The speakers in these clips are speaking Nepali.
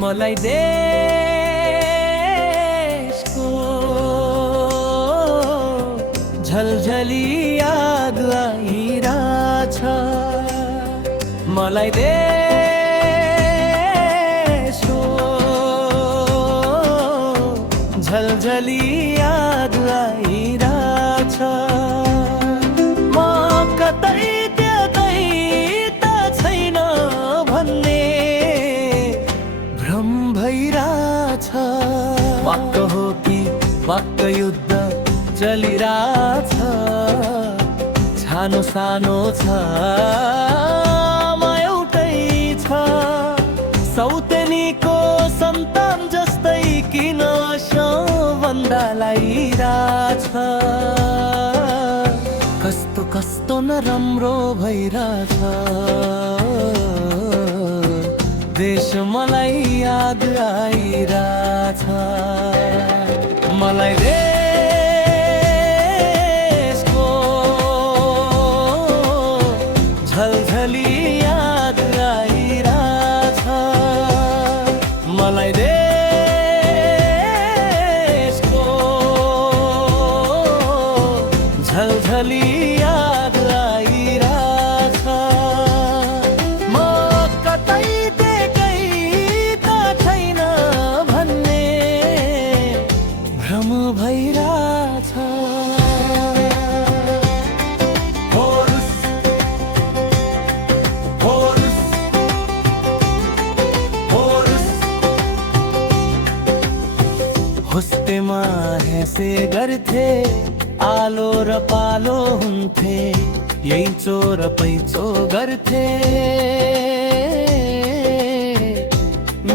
मलाई देशको झलझली याद आइरहेछ मलाई देशको झलझली याद आइरहेछ म कतै त्यतै त छैन भन्ने भ्रम भइरहेछ वाक्क हो कि वाक्क युद्ध चलिरहेछ सानो सानो छ म एउटै छ सौतेनीको सन्तान जस्तै किन भन्दा लागिरहेछ कस्तो कस्तो नराम्रो भइरहेछ देश मलाई याद आइरहेछ मलाई देशको झलझली याद आइरहेछ मलाई देशको झलझली याद आइरहेछ म कतै देकै त छैन भन्ने भ्रम भइरहेछ होस्टेमा हेसे गर्थे आलो र पालो हुन्थे यही चोर पैचो गर्थे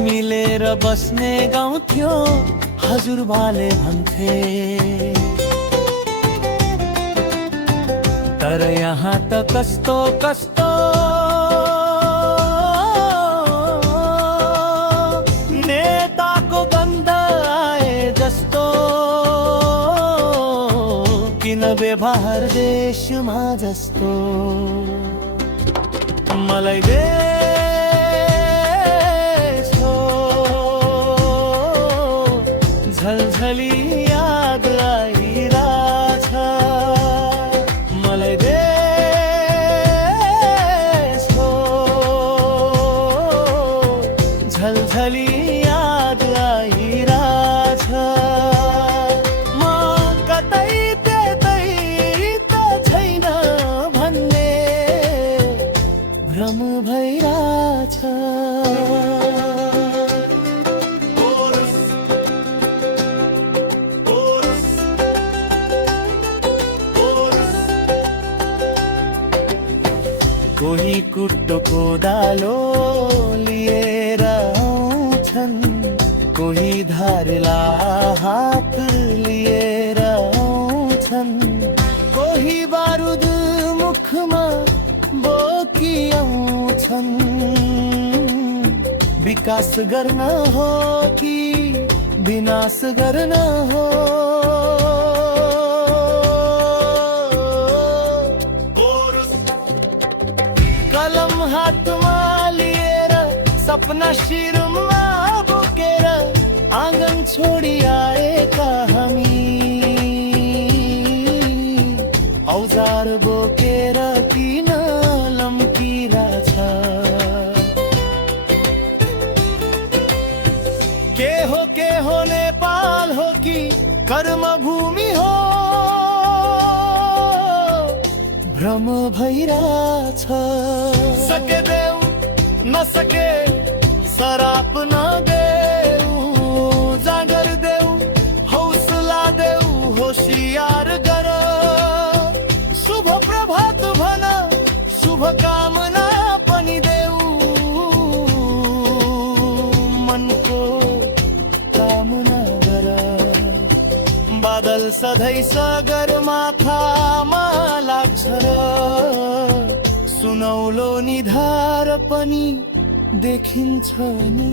मिलेर बस्ने गाउँ थियो हजुरबाले भन्थे तर यहाँ त कस्तो कस्तो नेताको गन्ध आए जस्तो किन व्यवहार देशमा जस्तो मलाई देशको झलझली याद आइरहेछ मलाई देशको झलझली याद आइरहेछ म कतै त्यतै त छैन भन्ने भ्रम भइरहेछ कोही कुट्टो कोदालो लिएर आउँछन् कोही धारला हात लिएर आउँछन् कोही बारुद मुखमा बोकी आउँछन् विकास गर्न हो कि विनाश गर्न हो कलम हातमा लिएर सपना शिरमा बोकेर आँगन छोडी आएका हामी औजार बोकेर किन लम्किरहेछ के हो नेपाल हो कि कर्मभूमि हो भ्रम भइरहेछ सके देऊ नसके सराप नदेऊ जागर देऊ हौसला देऊ होशियार गर शुभ प्रभात भन शुभकामना पनि देऊ मनको कामना गर बादल सधैँ सगरमाथामा लाग्छ र सुनौलो निधार पनि देखिन्छ नि